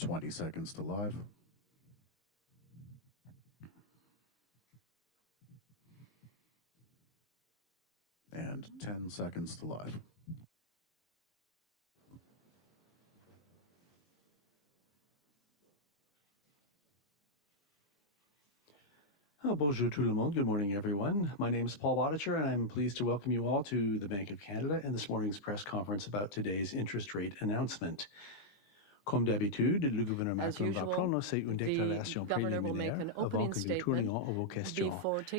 20 seconds to live. And 10 seconds to live. Oh, bonjour tout le monde. Good morning, everyone. My name is Paul Bodicher, and I'm pleased to welcome you all to the Bank of Canada and this morning's press conference about today's interest rate announcement. Comme d'habitude, le gouvernement Macklem va prononcer une déclaration préliminaire avant que nous tournions à vos questions.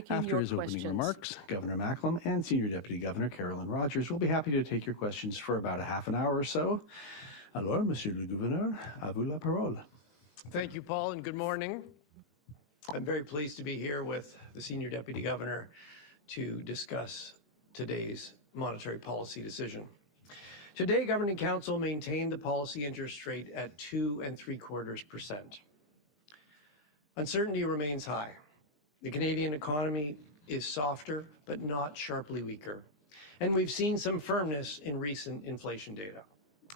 After his opening remarks, Governor Macklem and Senior Deputy Governor Carolyn Rogers will be happy to take your questions for about a half an hour or so. Alors, Monsieur le Gouverneur, à vous la parole. Thank you, Paul, and good morning. I'm very pleased to be here with the Senior Deputy Governor to discuss today's monetary policy decision. Today, Governing Council maintained the policy interest rate at 2.75%. Uncertainty remains high. The Canadian economy is softer, but not sharply weaker. And we've seen some firmness in recent inflation data.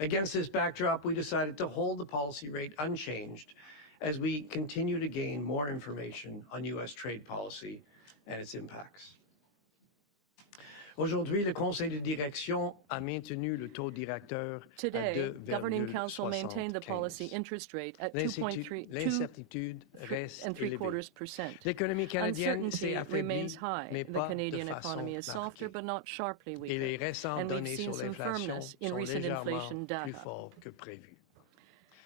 Against this backdrop, we decided to hold the policy rate unchanged as we continue to gain more information on U.S. trade policy and its impacts. Aujourd'hui, le Conseil de direction a maintenu le taux directeur à 2,75. Today, Governing Council maintained the policy interest rate at 2.75%. L'économie canadienne s'est Uncertainty affaiblie, remains high. mais The pas Canadian de façon economy is softer, marquée. but not sharply Et weaker. les récentes And we've données seen sur some l'inflation firmness in sont recent légèrement inflation plus data. forts que prévu.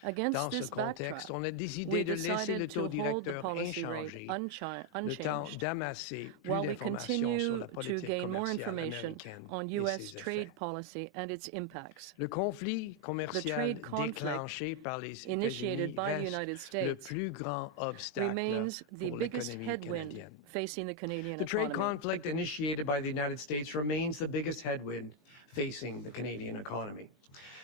Against Dans this ce contexte, backdrop, on a décidé we de laisser le decided taux to hold the directeur policy rate inchangé, le temps unchanged d'amasser plus while we d'informations sur continue la to politique gain more commerciale information américaine on et U.S. ses trade effets. policy and its impacts. Le conflit commercial trade conflict déclenché par les initiated États-Unis by the reste United le States plus grand obstacle remains the pour biggest l'économie headwind canadienne. facing the Canadian The trade economy. conflict initiated by the United States remains the biggest headwind facing the Canadian economy.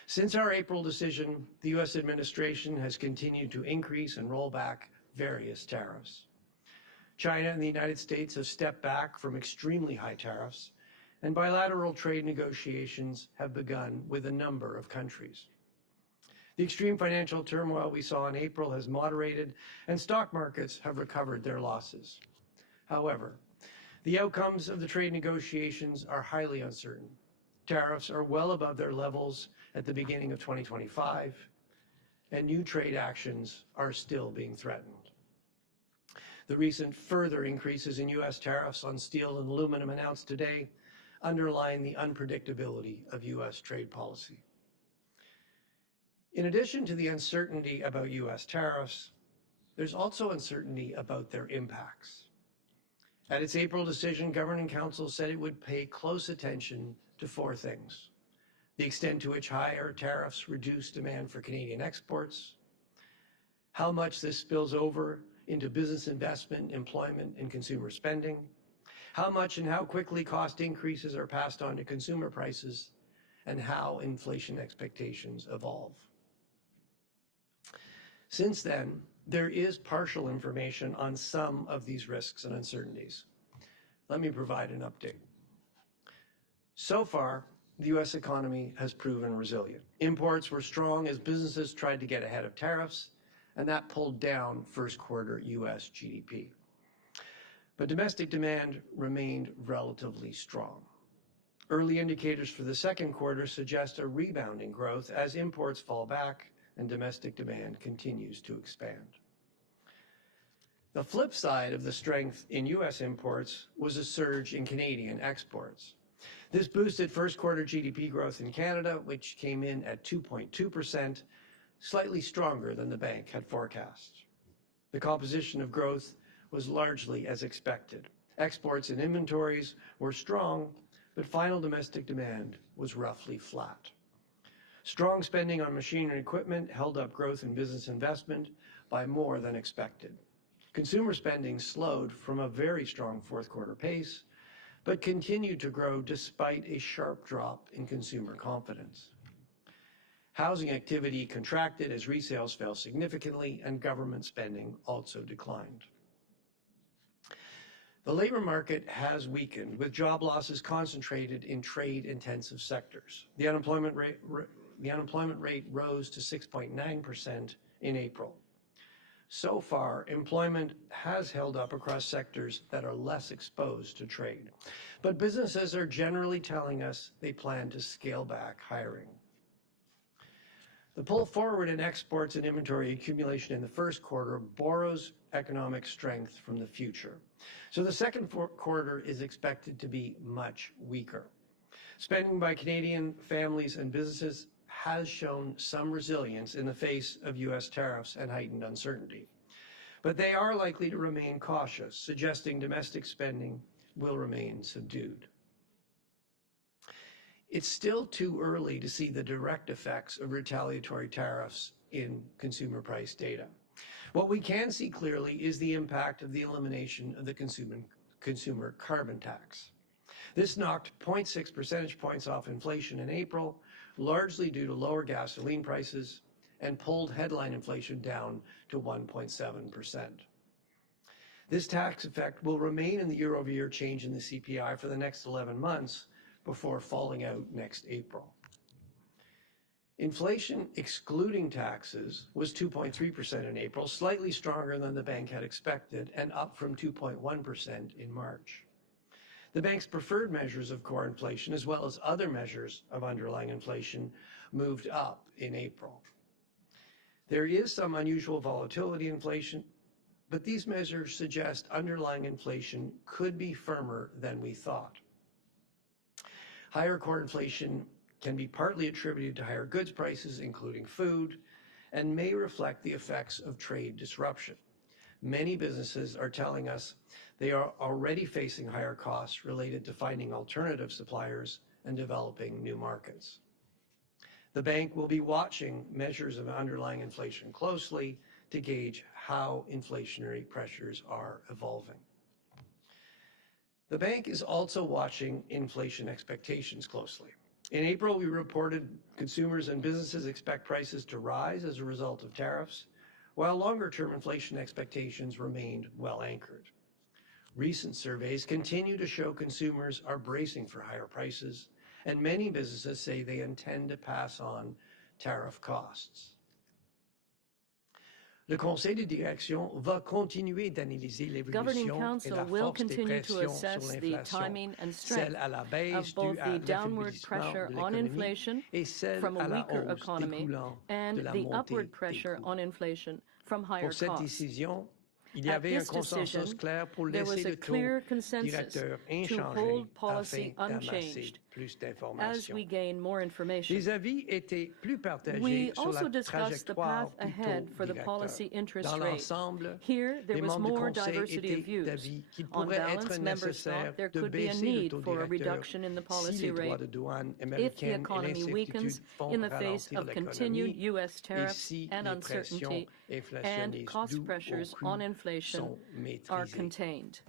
Since our April decision, the U.S. administration has continued to increase and roll back various tariffs. China and the United States have stepped back from extremely high tariffs, and bilateral trade negotiations have begun with a number of countries. The extreme financial turmoil we saw in April has moderated, and stock markets have recovered their losses. However, the outcomes of the trade negotiations are highly uncertain. Tariffs are well above their levels at the beginning of 2025, and new trade actions are still being threatened. The recent further increases in U.S. tariffs on steel and aluminum announced today underline the unpredictability of U.S. trade policy. In addition to the uncertainty about U.S. tariffs, there's also uncertainty about their impacts. At its April decision, Governing Council said it would pay close attention to four things: the extent to which higher tariffs reduce demand for Canadian exports, how much this spills over into business investment, employment, and consumer spending, how much and how quickly cost increases are passed on to consumer prices, and how inflation expectations evolve. Since then, there is partial information on some of these risks and uncertainties. Let me provide an update. So far, the U.S. economy has proven resilient. Imports were strong as businesses tried to get ahead of tariffs, and that pulled down first quarter U.S. GDP. But domestic demand remained relatively strong. Early indicators for the second quarter suggest a rebound in growth as imports fall back and domestic demand continues to expand. The flip side of the strength in U.S. imports was a surge in Canadian exports. This boosted first quarter GDP growth in Canada, which came in at 2.2%, slightly stronger than the bank had forecast. The composition of growth was largely as expected. Exports and inventories were strong, but final domestic demand was roughly flat. Strong spending on machinery and equipment held up growth in business investment by more than expected. Consumer spending slowed from a very strong fourth quarter pace, but continued to grow despite a sharp drop in consumer confidence. Housing activity contracted as resales fell significantly and government spending also declined. The labor market has weakened, with job losses concentrated in trade-intensive sectors. The unemployment rate the unemployment rate rose to 6.9% in April. So far, employment has held up across sectors that are less exposed to trade. But businesses are generally telling us they plan to scale back hiring. The pull forward in exports and inventory accumulation in the first quarter borrows economic strength from the future. So the second quarter is expected to be much weaker. Spending by Canadian families and businesses has shown some resilience in the face of U.S. tariffs and heightened uncertainty. But they are likely to remain cautious, suggesting domestic spending will remain subdued. It's still too early to see the direct effects of retaliatory tariffs in consumer price data. What we can see clearly is the impact of the elimination of the consumer carbon tax. This knocked 0.6 percentage points off inflation in April, largely due to lower gasoline prices, and pulled headline inflation down to 1.7%. This tax effect will remain in the year-over-year change in the CPI for the next 11 months before falling out next April. Inflation excluding taxes was 2.3% in April, slightly stronger than the bank had expected and up from 2.1% in March. The bank's preferred measures of core inflation, as well as other measures of underlying inflation, moved up in April. There is some unusual volatility in inflation, but these measures suggest underlying inflation could be firmer than we thought. Higher core inflation can be partly attributed to higher goods prices, including food, and may reflect the effects of trade disruption. Many businesses are telling us they are already facing higher costs related to finding alternative suppliers and developing new markets. The bank will be watching measures of underlying inflation closely to gauge how inflationary pressures are evolving. The bank is also watching inflation expectations closely. In April, we reported consumers and businesses expect prices to rise as a result of tariffs, while longer-term inflation expectations remained well anchored. Recent surveys continue to show consumers are bracing for higher prices, and many businesses say they intend to pass on tariff costs. Le Conseil de direction va continuer d'analyser l'évolution et la force des pressions sur l'inflation, celle à la baisse due à l'affaiblissement de l'économie et celle à la hausse découlant de la montée des coûts. Pour cette décision, il y avait un consensus clair pour laisser le taux directeur inchangé afin d'amasser plus d'informations. Les avis étaient plus partagés sur la trajectoire du taux directeur. Dans l'ensemble, les membres du Conseil étaient d'avis qu'il pourrait être nécessaire de baisser le taux directeur si les droits de douane américaines et l'incertitude font ralentir l'économie et si les pressions inflationnistes sont maîtrisées.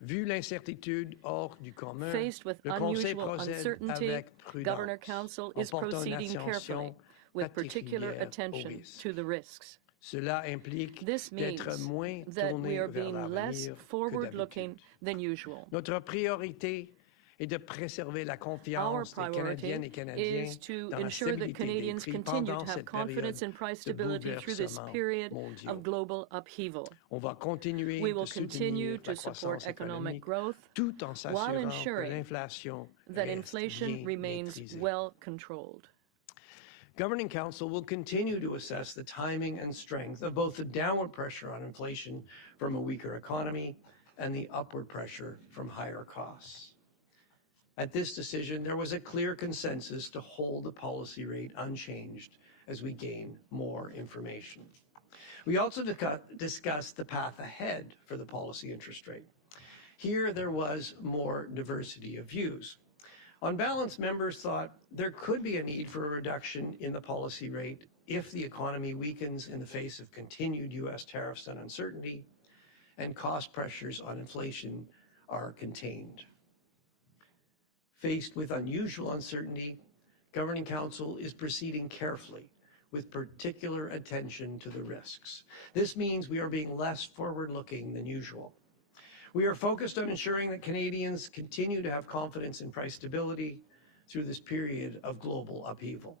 Vu l'incertitude hors du commun, le Conseil procède avec prudence en portant une attention particulière aux risques. Cela implique d'être moins tourné vers l'avenir que d'habitude. Notre priorité est de préserver la confiance des Canadiennes et Canadiens dans la stabilité des prix pendant cette période de bouleversement mondiaux. On va continuer de soutenir la croissance économique tout en s'assurant que l'inflation reste bien maîtrisée. Governing Council will continue to assess the timing and strength of both the downward pressure on inflation from a weaker economy and the upward pressure from higher costs. At this decision, there was a clear consensus to hold the policy rate unchanged as we gain more information. We also discussed the path ahead for the policy interest rate. Here, there was more diversity of views. On balance, members thought there could be a need for a reduction in the policy rate if the economy weakens in the face of continued U.S. tariffs and uncertainty, and cost pressures on inflation are contained. Faced with unusual uncertainty, Governing Council is proceeding carefully with particular attention to the risks. This means we are being less forward-looking than usual. We are focused on ensuring that Canadians continue to have confidence in price stability through this period of global upheaval.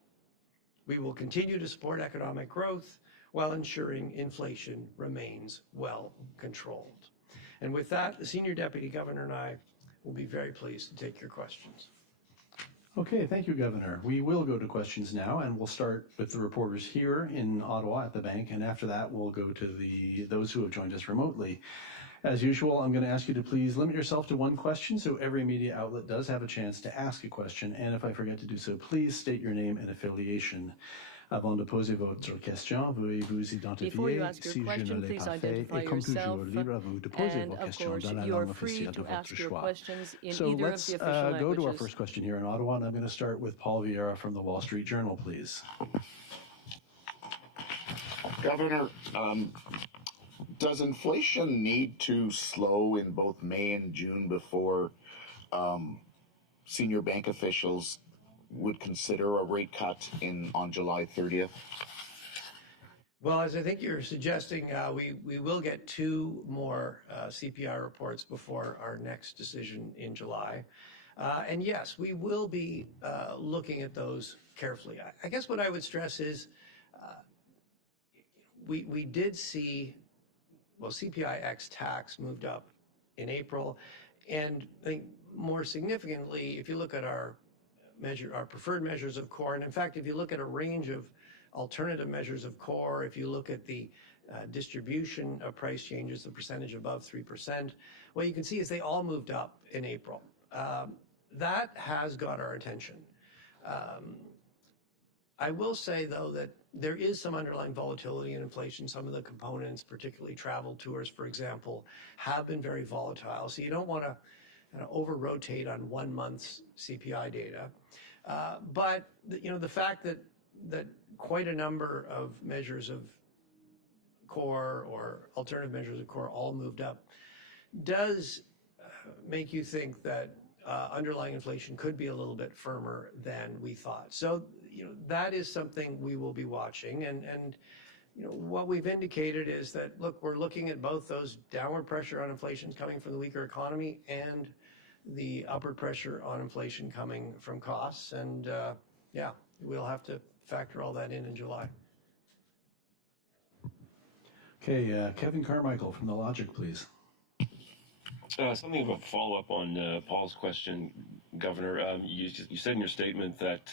We will continue to support economic growth while ensuring inflation remains well controlled. And with that, the Senior Deputy Governor and I will be very pleased to take your questions. Okay, thank you, Governor. We will go to questions now, and we'll start with the reporters here in Ottawa at the bank, and after that, we'll go to those who have joined us remotely. As usual, I'm going to ask you to please limit yourself to one question so every media outlet does have a chance to ask a question, and if I forget to do so, please state your name and affiliation. Avant de poser votre question, veuillez vous Before you identifier ask your si je question, ne l'ai please pas fait, identify et comme yourself. toujours, libre à vous de poser And vos of questions course, dans la you are langue free officielle de to ask votre your choix. questions in So either of let's the official go to our languages. first question here in Ottawa, and I'm going to start with Paul Vieira from the Wall Street Journal, please. Governor, does inflation need to slow in both May and June before senior bank officials would consider a rate cut on July 30th? Well, as I think you're suggesting, we will get two more CPI reports before our next decision in July. And yes, we will be looking at those carefully. I guess what I would stress is we did see, well, CPI X tax moved up in April. And I think more significantly, if you look at our preferred measures of core, and in fact, if you look at a range of alternative measures of core, if you look at the distribution of price changes, the percentage above 3%, what you can see is they all moved up in April. That has got our attention. I will say, though, that there is some underlying volatility in inflation. Some of the components, particularly travel, tours, for example, have been very volatile. So you don't want to kind of over-rotate on 1 month's CPI data. But the fact that quite a number of measures of core or alternative measures of core all moved up does make you think that underlying inflation could be a little bit firmer than we thought. So that is something we will be watching. And what we've indicated is that, look, we're looking at both those downward pressure on inflation coming from the weaker economy and the upward pressure on inflation coming from costs. And yeah, we'll have to factor all that in July. Okay, Kevin Carmichael from The Logic, please. Something of a follow-up on Paul's question, Governor. You said in your statement that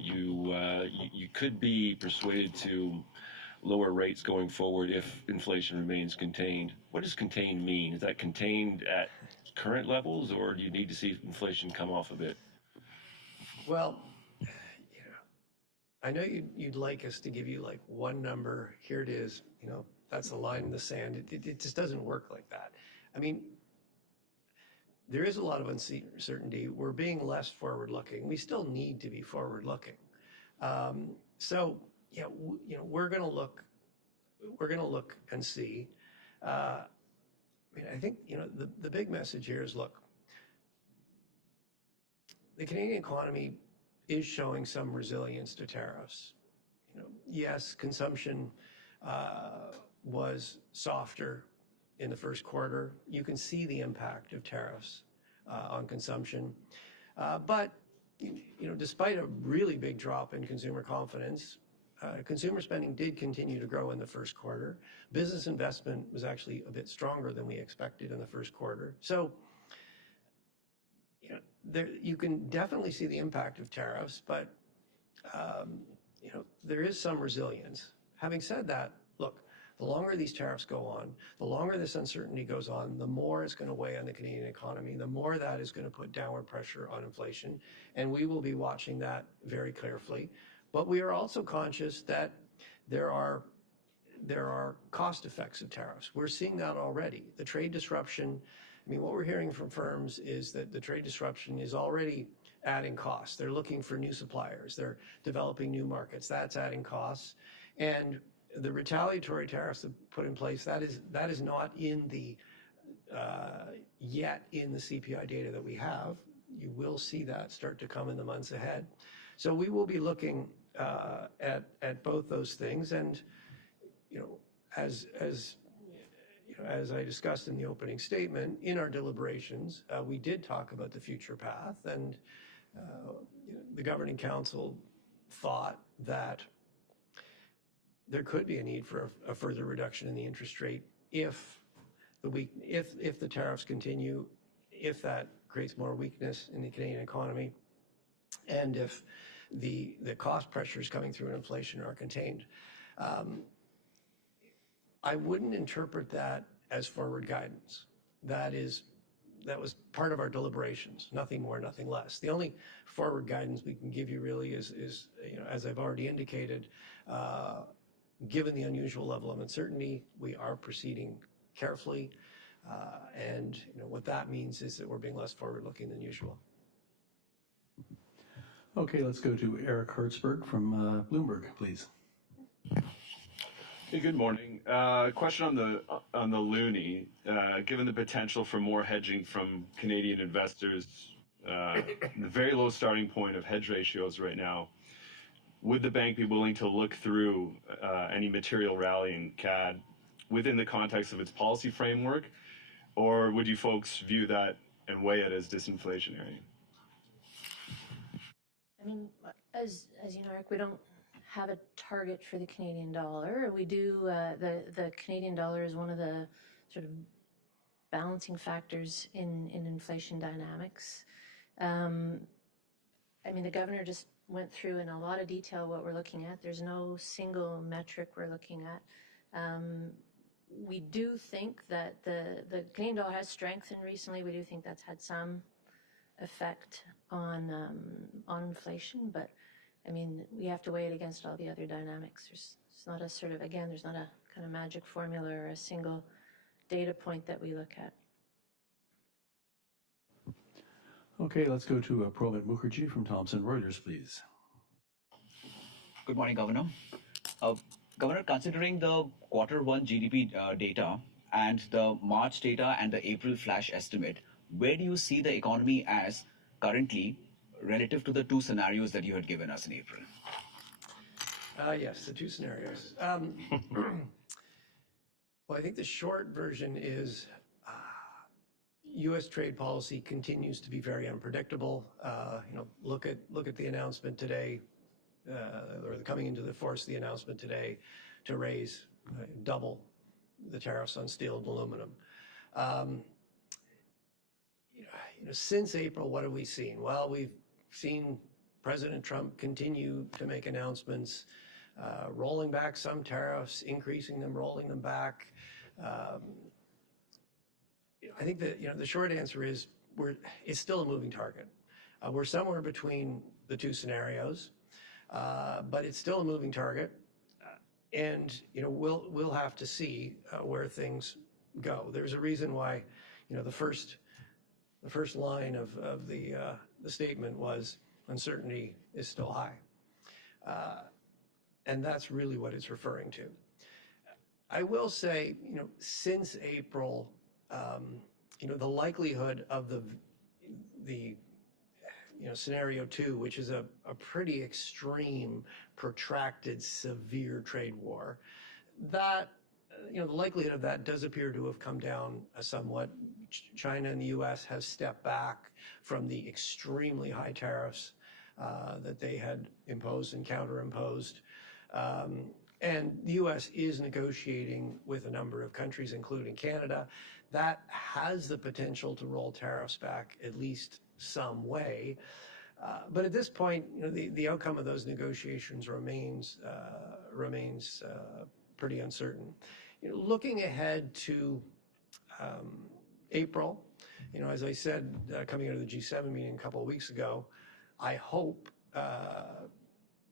you could be persuaded to lower rates going forward if inflation remains contained. What does contained mean? Is that contained at current levels, or do you need to see inflation come off a bit? Well, I know you'd like us to give you like one number. Here it is. That's a line in the sand. It just doesn't work like that. I mean, there is a lot of uncertainty. We're being less forward-looking. We still need to be forward-looking. So yeah, we're going to look. We're going to look and see. I think the big message here is, look, the Canadian economy is showing some resilience to tariffs. Yes, consumption was softer in the first quarter. You can see the impact of tariffs on consumption. But despite a really big drop in consumer confidence, consumer spending did continue to grow in the first quarter. Business investment was actually a bit stronger than we expected in the first quarter. So you can definitely see the impact of tariffs, but there is some resilience. Having said that, look, the longer these tariffs go on, the longer this uncertainty goes on, the more it's going to weigh on the Canadian economy, the more that is going to put downward pressure on inflation, and we will be watching that very carefully. But we are also conscious that there are cost effects of tariffs. We're seeing that already. The trade disruption, what we're hearing from firms is that the trade disruption is already adding costs. They're looking for new suppliers. They're developing new markets. That's adding costs. And the retaliatory tariffs that put in place, that is not in the yet in the CPI data that we have. You will see that start to come in the months ahead. So we will be looking at both those things. And as I discussed in the opening statement, in our deliberations, we did talk about the future path, and the Governing Council thought that there could be a need for a further reduction in the interest rate if the tariffs continue, if that creates more weakness in the Canadian economy, and if the cost pressures coming through in inflation are contained. I wouldn't interpret that as forward guidance. That was part of our deliberations, nothing more, nothing less. The only forward guidance we can give you really is as I've already indicated, given the unusual level of uncertainty, we are proceeding carefully, and what that means is that we're being less forward-looking than usual. Okay, let's go to Eric Hertzberg from Bloomberg, please. Hey, good morning. Question on the loonie. Given the potential for more hedging from Canadian investors, the very low starting point of hedge ratios right now, would the bank be willing to look through any material rally in CAD within the context of its policy framework, or would you folks view that and weigh it as disinflationary? I mean, as you know, Eric, we don't have a target for the Canadian dollar. We do, the Canadian dollar is one of the sort of balancing factors in inflation dynamics. I mean, the governor just went through in a lot of detail what we're looking at. There's no single metric we're looking at. We do think that the Canadian dollar has strengthened recently. We do think that's had some effect on inflation, but I mean, we have to weigh it against all the other dynamics. It's not a sort of, again, there's not a kind of magic formula or a single data point that we look at. Okay, let's go to Promit Mukherjee from Thomson Reuters, please. Good morning, Governor. Governor, considering the Q1 GDP data and the March data and the April flash estimate, where do you see the economy as currently relative to the two scenarios that you had given us in April? Yes, the two scenarios. Well, I think the short version is U.S. trade policy continues to be very unpredictable. Look at the announcement today, or coming into the force of the announcement today, to raise double the tariffs on steel and aluminum. Since April, what have we seen? Well, we've seen President Trump continue to make announcements, rolling back some tariffs, increasing them, rolling them back. I think that the short answer is it's still a moving target. We're somewhere between the two scenarios, but it's still a moving target, and we'll have to see where things go. There's a reason why the first line of the statement was uncertainty is still high, and that's really what it's referring to. I will say, since April, the likelihood of the scenario 2, which is a pretty extreme, protracted, severe trade war, that the likelihood of that does appear to have come down somewhat. China and the U.S. have stepped back from the extremely high tariffs that they had imposed and counterimposed. And the U.S. is negotiating with a number of countries, including Canada. That has the potential to roll tariffs back at least some way. But at this point, the outcome of those negotiations remains pretty uncertain. Looking ahead to April, as I said, coming out of the G7 meeting a couple of weeks ago, I hope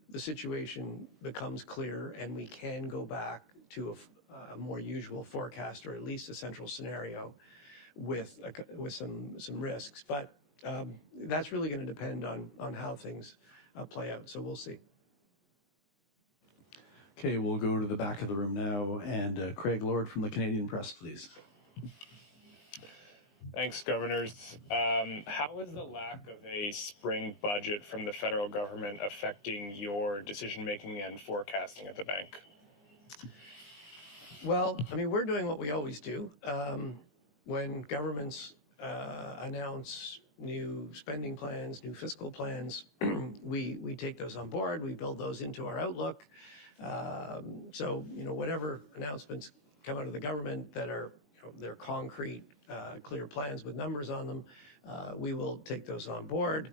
the situation becomes clear and we can go back to a more usual forecast, or at least a central scenario with some risks. But that's really going to depend on how things play out. So we'll see. Okay, we'll go to the back of the room now, and Craig Lord from the Canadian Press, please. Thanks, Governors. How is the lack of a spring budget from the federal government affecting your decision-making and forecasting at the bank? Well, I mean, we're doing what we always do. When governments announce new spending plans, new fiscal plans, we take those on board. We build those into our outlook. So, whatever announcements come out of the government that are, they're concrete, clear plans with numbers on them, we will take those on board.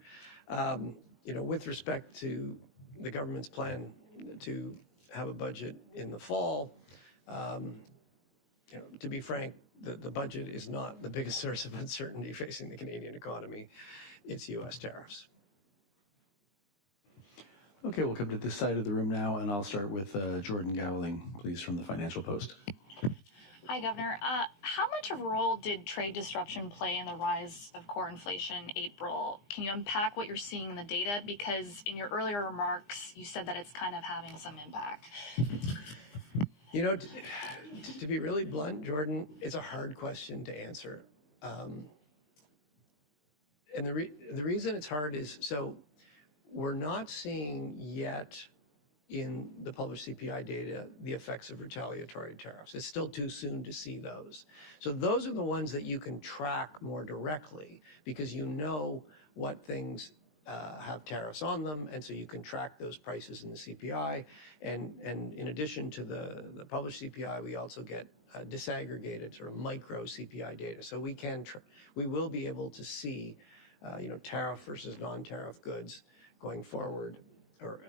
With respect to the government's plan to have a budget in the fall, to be frank, the budget is not the biggest source of uncertainty facing the Canadian economy. It's U.S. tariffs. Okay, we'll come to this side of the room now, and I'll start with Jordan Gowling, please, from the Financial Post. Hi, Governor. How much of a role did trade disruption play in the rise of core inflation in April? Can you unpack what you're seeing in the data? Because in your earlier remarks, you said that it's kind of having some impact. To be really blunt, Jordan, it's a hard question to answer. And the reason it's hard is, so we're not seeing yet in the published CPI data the effects of retaliatory tariffs. It's still too soon to see those. So those are the ones that you can track more directly because you know what things have tariffs on them, and so you can track those prices in the CPI. And in addition to the published CPI, we also get disaggregated sort of micro CPI data. So we will be able to see, tariff versus non-tariff goods going forward, or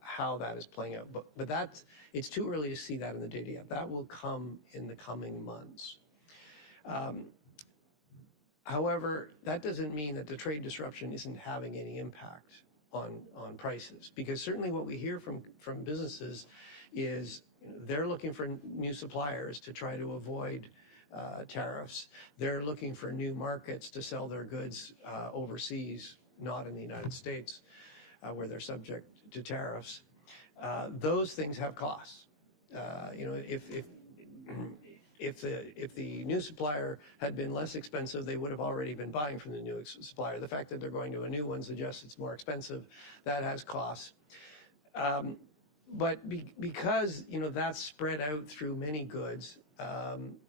how that is playing out. But it's too early to see that in the data yet. That will come in the coming months. However, that doesn't mean that the trade disruption isn't having any impact on prices, because certainly what we hear from businesses is they're looking for new suppliers to try to avoid tariffs. They're looking for new markets to sell their goods overseas, not in the United States, where they're subject to tariffs. Those things have costs. If the new supplier had been less expensive, they would have already been buying from the new supplier. The fact that they're going to a new one suggests it's more expensive. That has costs. But because that's spread out through many goods,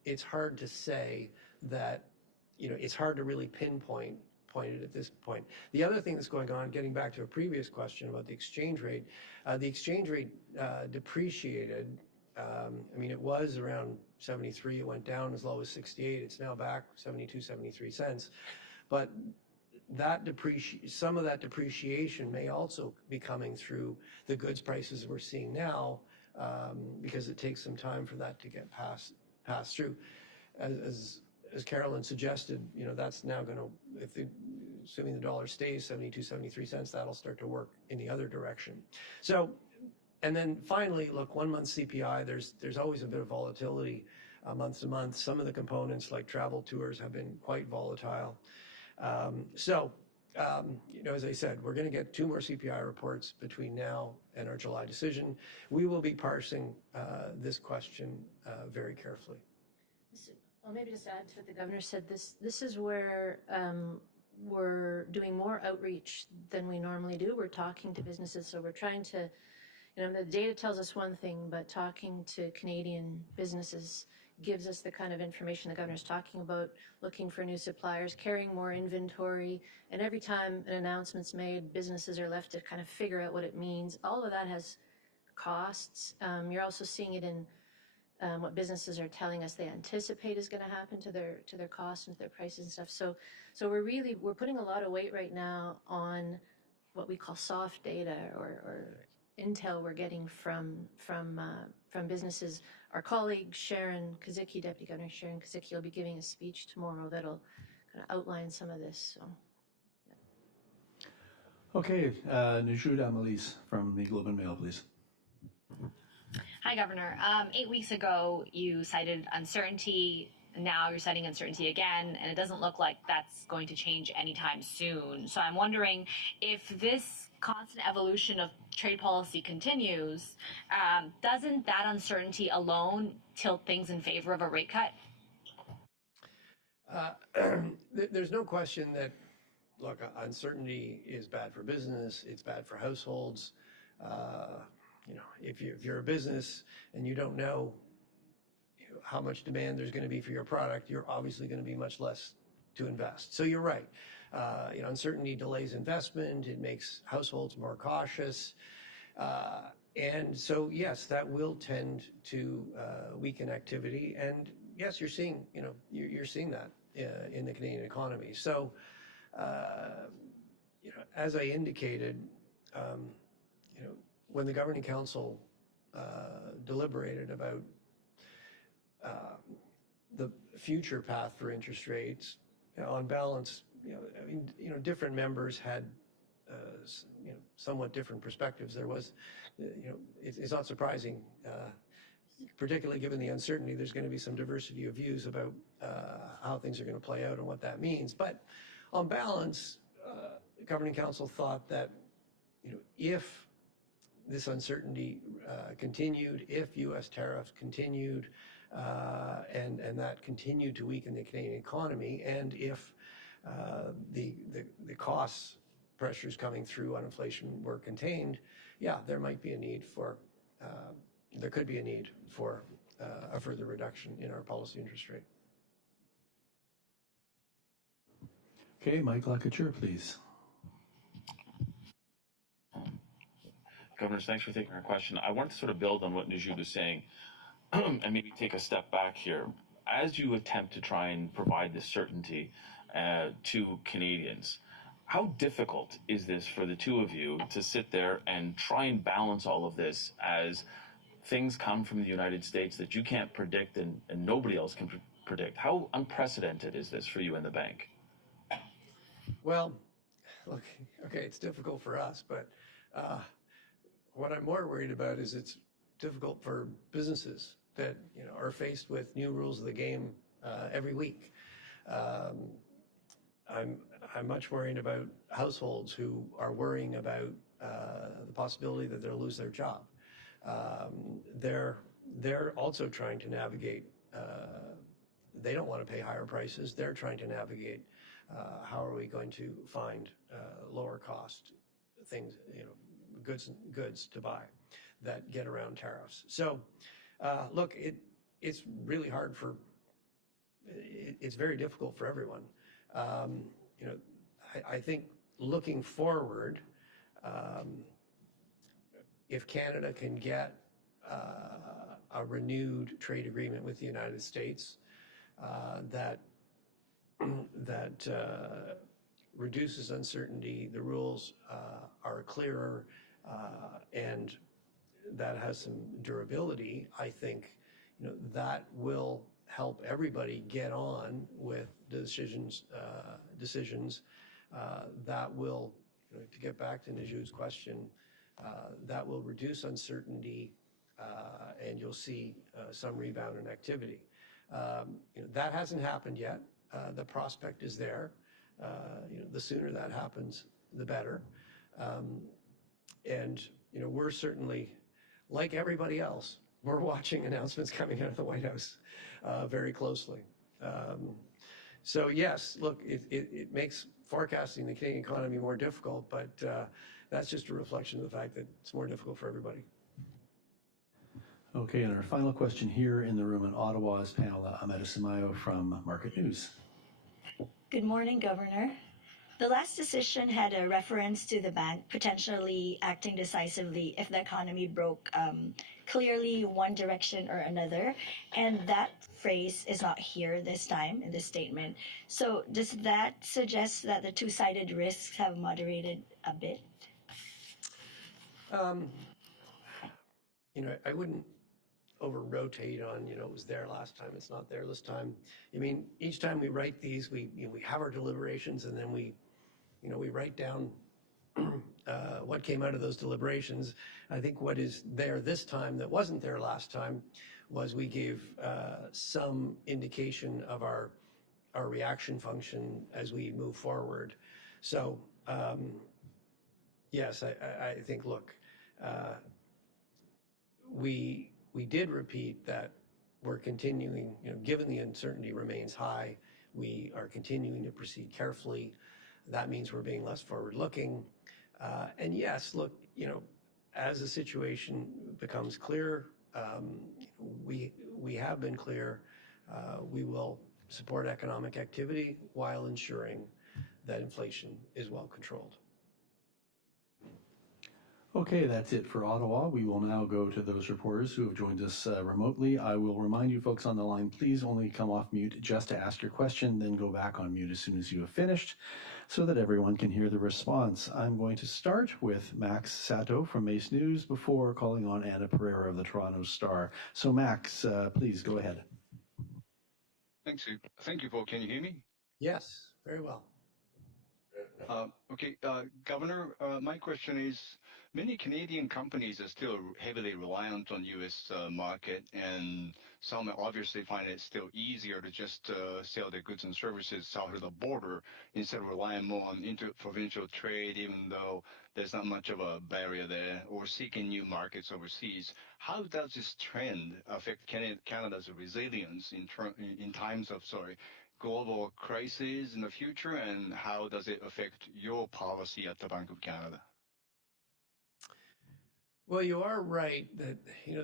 it's hard to say that, it's hard to really pinpoint it at this point. The other thing that's going on, getting back to a previous question about the exchange rate depreciated. It was around 73, it went down as low as 68, it's now back 72, 73 cents. But some of that depreciation may also be coming through the goods prices we're seeing now, because it takes some time for that to get passed through. As Carolyn suggested, that's now going to, assuming the dollar stays 72, 73 cents, that'll start to work in the other direction. So, and then finally, look, 1 month CPI, there's always a bit of volatility month to month. Some of the components like travel tours have been quite volatile. As I said, we're going to get 2 more CPI reports between now and our July decision. We will be parsing this question very carefully. Well, maybe just add to what the governor said. This is where we're doing more outreach than we normally do. We're talking to businesses, so we're trying to, the data tells us one thing, but talking to Canadian businesses gives us the kind of information the governor's talking about, looking for new suppliers, carrying more inventory, and every time an announcement's made, businesses are left to kind of figure out what it means. All of that has costs. You're also seeing it in what businesses are telling us they anticipate is going to happen to their costs and to their prices and stuff. So we're putting a lot of weight right now on what we call soft data or intel we're getting from businesses. Our colleague Sharon Kazicki, Deputy Governor Sharon Kazicki, will be giving a speech tomorrow that'll kind of outline some of this. So, yeah. Okay, Nujuda Amalise from the Globe and Mail, please. Hi, Governor. 8 weeks ago, you cited uncertainty. Now you're citing uncertainty again, and it doesn't look like that's going to change anytime soon. So I'm wondering if this constant evolution of trade policy continues, doesn't that uncertainty alone tilt things in favor of a rate cut? There's no question that, look, uncertainty is bad for business, it's bad for households. If you're a business and you don't know how much demand there's going to be for your product, you're obviously going to be much less to invest. So you're right. Uncertainty delays investment. It makes households more cautious. And so, yes, that will tend to weaken activity. And yes, you're seeing, you're seeing that in the Canadian economy. So, as I indicated, when the Governing Council deliberated about the future path for interest rates, on balance, different members had somewhat different perspectives. There was, it's not surprising, particularly given the uncertainty, there's going to be some diversity of views about how things are going to play out and what that means. But on balance, the Governing Council thought that, if this uncertainty continued, if U.S. tariffs continued, and that continued to weaken the Canadian economy, and if the costs pressures coming through on inflation were contained, yeah, there might be a need for, there could be a need for a further reduction in our policy interest rate. Okay, Mike Lacouture, please. Governors, thanks for taking our question. I want to sort of build on what Najib was saying and maybe take a step back here. As you attempt to try and provide this certainty to Canadians, how difficult is this for the two of you to sit there and try and balance all of this as things come from the United States that you can't predict and nobody else can predict? How unprecedented is this for you in the bank? Well, look, okay, it's difficult for us, but what I'm more worried about is it's difficult for businesses that are faced with new rules of the game every week. I'm much worried about households who are worrying about the possibility that they'll lose their job. They're also trying to navigate. They don't want to pay higher prices. They're trying to navigate how are we going to find lower cost things, goods to buy that get around tariffs. So, look, it's really hard for. It's very difficult for everyone. I think looking forward, if Canada can get a renewed trade agreement with the United States that reduces uncertainty, the rules are clearer, and that has some durability, I think that will help everybody get on with decisions that will, to get back to Najib's question, that will reduce uncertainty, and you'll see some rebound in activity. That hasn't happened yet. The prospect is there. The sooner that happens, the better. And we're certainly, like everybody else, we're watching announcements coming out of the White House very closely. So yes, look, it makes forecasting the Canadian economy more difficult, but that's just a reflection of the fact that it's more difficult for everybody. Okay, and our final question here in the room in Ottawa is Pamela Ametisamayo from Market News. Good morning, Governor. The last decision had a reference to the bank potentially acting decisively if the economy broke clearly one direction or another, and that phrase is not here this time in this statement. So does that suggest that the two-sided risks have moderated a bit? I wouldn't over-rotate on, it was there last time, it's not there this time. I mean, each time we write these, we have our deliberations, and then we write down what came out of those deliberations. I think what is there this time that wasn't there last time was we gave some indication of our reaction function as we move forward. So, yes, I think, look, we did repeat that we're continuing, given the uncertainty remains high, we are continuing to proceed carefully. That means we're being less forward-looking. And yes, look, as the situation becomes clear, we have been clear, we will support economic activity while ensuring that inflation is well controlled. Okay, that's it for Ottawa. We will now go to those reporters who have joined us remotely. I will remind you folks on the line, please only come off mute just to ask your question, then go back on mute as soon as you have finished so that everyone can hear the response. I'm going to start with Max Sato from Mace News before calling on Anna Pereira of the Toronto Star. So Max, please go ahead. Thank you, Paul. Can you hear me? Yes, very well. Okay, Governor, my question is, many Canadian companies are still heavily reliant on U.S. Market, and some obviously find it still easier to just sell their goods and services south of the border instead of relying more on interprovincial trade, even though there's not much of a barrier there, or seeking new markets overseas. How does this trend affect Canada's resilience in times of, global crises in the future, and how does it affect your policy at the Bank of Canada? Well, you are right that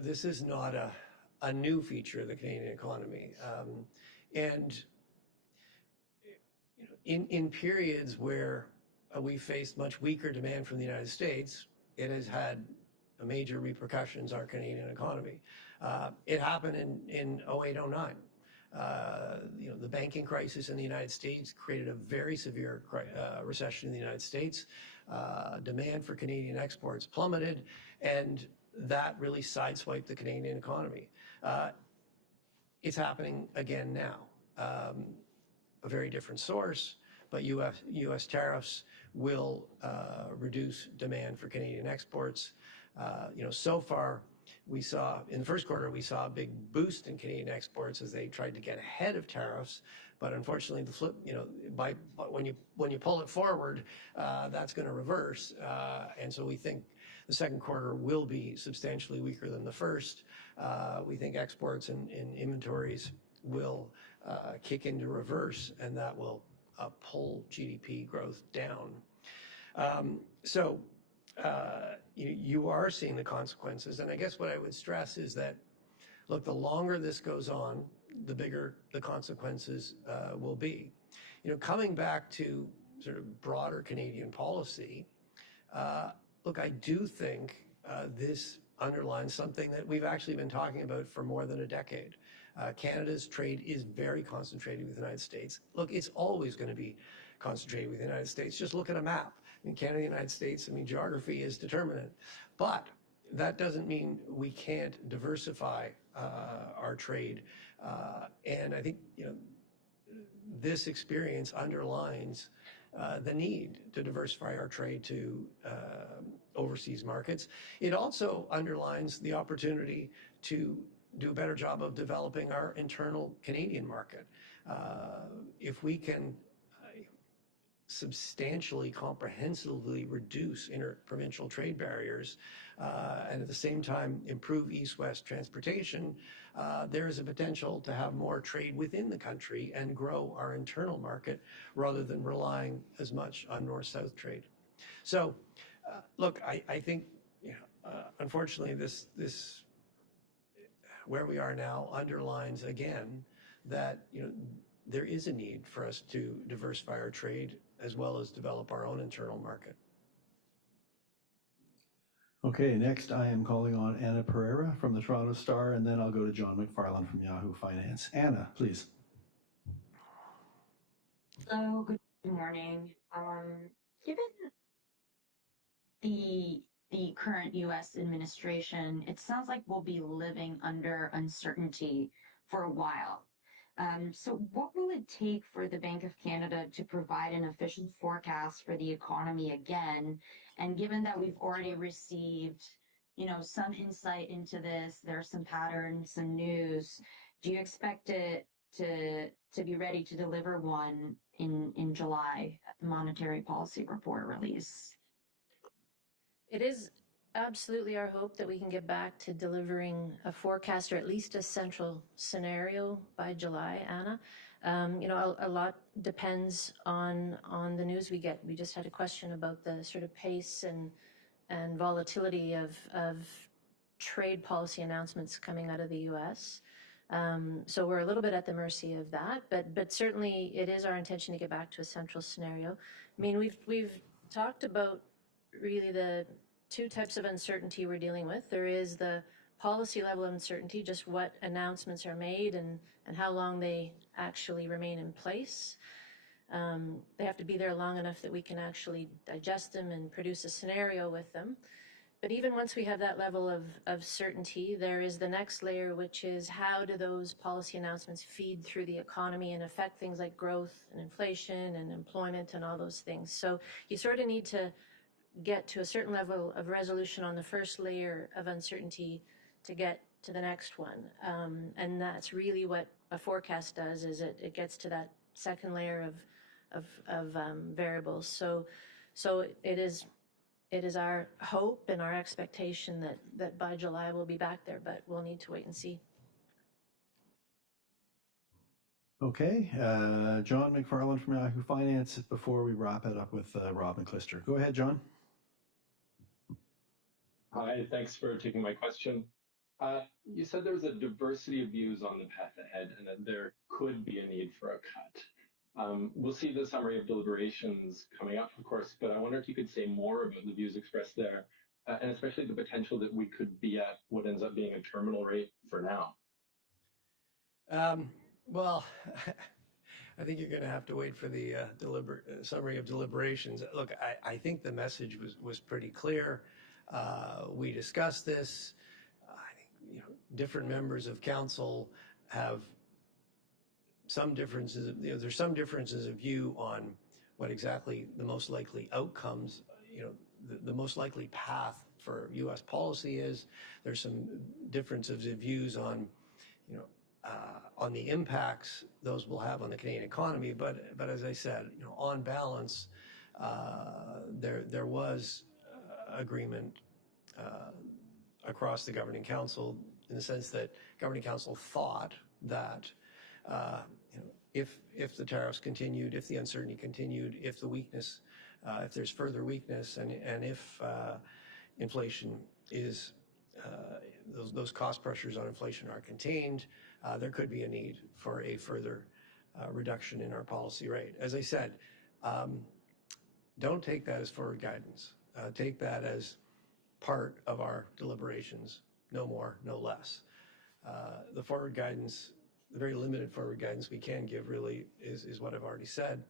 this is not a new feature of the Canadian economy, and in periods where we faced much weaker demand from the United States, it has had major repercussions on our Canadian economy. It happened in 08, 09. The banking crisis in the United States created a very severe recession in the United States. Demand for Canadian exports plummeted, and that really sideswiped the Canadian economy. It's happening again now. A very different source, but U.S. tariffs will reduce demand for Canadian exports. So far, we saw in the first quarter, we saw a big boost in Canadian exports as they tried to get ahead of tariffs. But unfortunately, the flip, when you pull it forward, that's going to reverse. And so we think the second quarter will be substantially weaker than the first. We think exports and inventories will kick into reverse, and that will pull GDP growth down. You are seeing the consequences. And I guess what I would stress is that, look, the longer this goes on, the bigger the consequences will be. Coming back to sort of broader Canadian policy, look, I do think this underlines something that we've actually been talking about for more than a decade. Canada's trade is very concentrated with the United States. Look, it's always going to be concentrated with the United States. Just look at a map. Canada and the United States, geography is determinant. But that doesn't mean we can't diversify our trade. And I think, this experience underlines the need to diversify our trade to overseas markets. It also underlines the opportunity to do a better job of developing our internal Canadian market. If we can substantially, comprehensively reduce interprovincial trade barriers and at the same time improve east-west transportation, there is a potential to have more trade within the country and grow our internal market rather than relying as much on north-south trade. So, look, I think, unfortunately, this where we are now underlines again that there is a need for us to diversify our trade as well as develop our own internal market. Okay, next I am calling on Anna Pereira from the Toronto Star, and then I'll go to John McFarland from Yahoo Finance. Anna, please. Hello, good morning. Given the current U.S. administration, it sounds like we'll be living under uncertainty for a while. So what will it take for the Bank of Canada to provide an official forecast for the economy again? And given that we've already received, some insight into this, there are some patterns, some news, do you expect it to be ready to deliver one in July at the monetary policy report release? It is absolutely our hope that we can get back to delivering a forecast or at least a central scenario by July, Anna. A lot depends on the news we get. We just had a question about the sort of pace and volatility of trade policy announcements coming out of the U.S. So we're a little bit at the mercy of that, but certainly it is our intention to get back to a central scenario. We've talked about really two types of uncertainty we're dealing with. There is the policy level of uncertainty, just what announcements are made and how long they actually remain in place. They have to be there long enough that we can actually digest them and produce a scenario with them. But even once we have that level of certainty, there is the next layer, which is how do those policy announcements feed through the economy and affect things like growth and inflation and employment and all those things. So you sort of need to get to a certain level of resolution on the first layer of uncertainty to get to the next one. And that's really what a forecast does, is it gets to that second layer of variables. So it is our hope and our expectation that by July we'll be back there, but we'll need to wait and see. Okay, John McFarland from Yahoo Finance, before we wrap it up with Rob McClister. Go ahead, John. Hi, thanks for taking my question. You said there was a diversity of views on the path ahead and that there could be a need for a cut. We'll see the summary of deliberations coming up, of course, but I wonder if you could say more about the views expressed there, and especially the potential that we could be at what ends up being a terminal rate for now. Well, I think you're going to have to wait for the summary of deliberations. Look, I think the message was pretty clear. We discussed this. I think different members of council have some differences. There's some differences of view on what exactly the most likely outcomes, the most likely path for U.S. policy is. There's some differences of views on, on the impacts those will have on the Canadian economy. But as I said, on balance, there was agreement across the Governing Council in the sense that Governing Council thought that if the tariffs continued, if the uncertainty continued, if the weakness, if there's further weakness, and if inflation is those cost pressures on inflation are contained, there could be a need for a further reduction in our policy rate. As I said, don't take that as forward guidance. Take that as part of our deliberations, no more, no less. The forward guidance, the very limited forward guidance we can give really is what I've already said.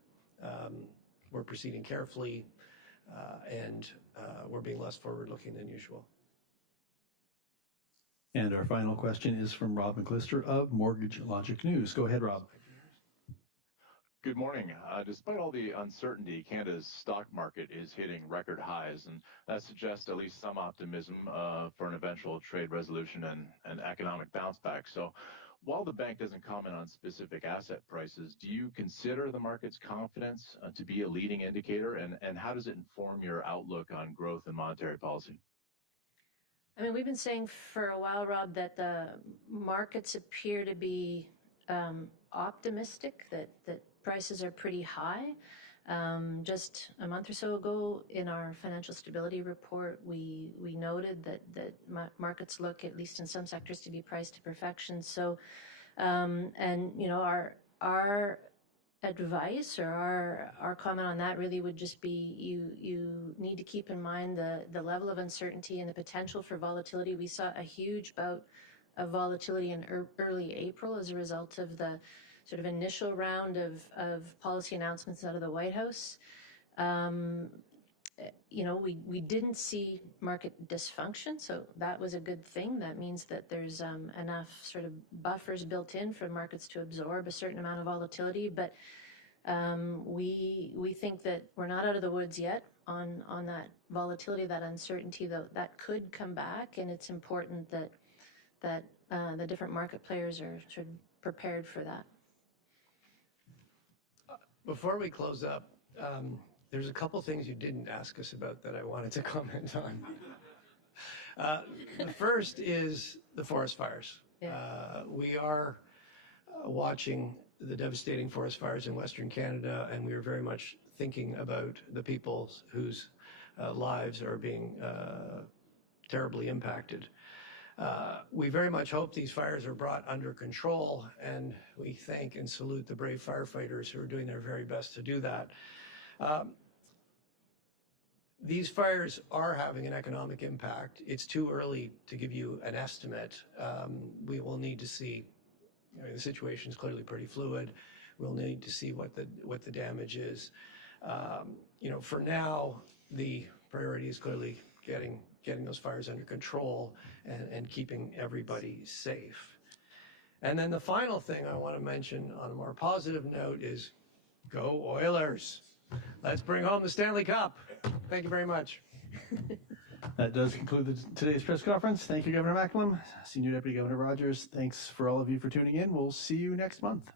We're proceeding carefully, and we're being less forward-looking than usual. And our final question is from Rob McClister of Mortgage Logic News. Go ahead, Rob. Good morning. Despite all the uncertainty, Canada's stock market is hitting record highs, and that suggests at least some optimism for an eventual trade resolution and economic bounce back. So while the bank doesn't comment on specific asset prices, do you consider the market's confidence to be a leading indicator, and how does it inform your outlook on growth and monetary policy? I mean, we've been saying for a while, Rob, that the markets appear to be optimistic, that prices are pretty high. Just a month or so ago in our financial stability report, we noted that markets look, at least in some sectors, to be priced to perfection. So, our advice or our comment on that really would just be you need to keep in mind the level of uncertainty and the potential for volatility. We saw a huge bout of volatility in early April as a result of the sort of initial round of policy announcements out of the White House. We didn't see market dysfunction, so that was a good thing. That means that there's enough sort of buffers built in for markets to absorb a certain amount of volatility. But we think that we're not out of the woods yet on that volatility, that uncertainty, though that could come back, and it's important that the different market players are sort of prepared for that. Before we close up, there's a couple things you didn't ask us about that I wanted to comment on. The first is the forest fires. Yeah. We are watching the devastating forest fires in Western Canada, and we are very much thinking about the people whose lives are being terribly impacted. We very much hope these fires are brought under control, and we thank and salute the brave firefighters who are doing their very best to do that. these fires are having an economic impact. It's too early to give you an estimate. We will need to see. The situation is clearly pretty fluid. We'll need to see what the damage is. For now, the priority is clearly getting those fires under control and keeping everybody safe. And then the final thing I want to mention on a more positive note is go Oilers. Let's bring home the Stanley Cup. Thank you very much. That does conclude today's press conference. Thank you, Governor Macklem. Senior Deputy Governor Rogers, thanks for all of you for tuning in. We'll see you next month.